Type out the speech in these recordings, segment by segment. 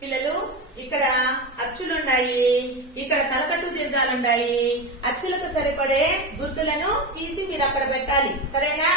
పిల్లలు ఇక్కడ అచ్చులున్నాయి ఇక్కడ తలకట్టు దీర్ఘాలున్నాయి అచ్చులకు సరిపడే గుర్తులను తీసి మీరు అక్కడ పెట్టాలి. సరేనా?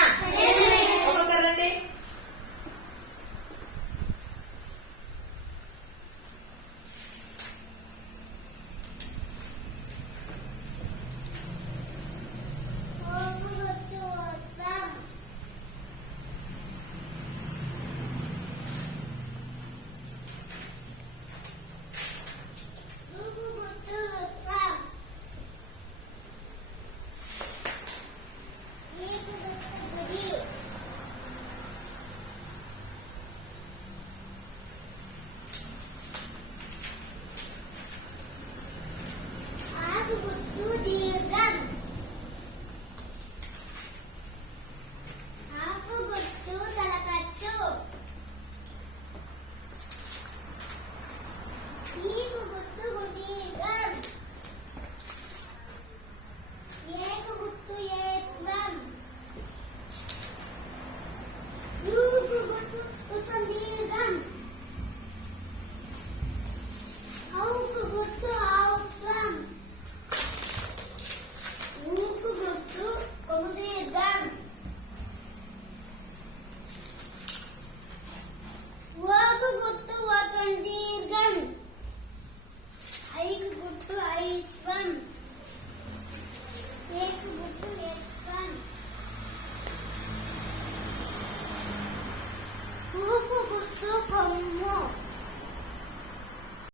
fun.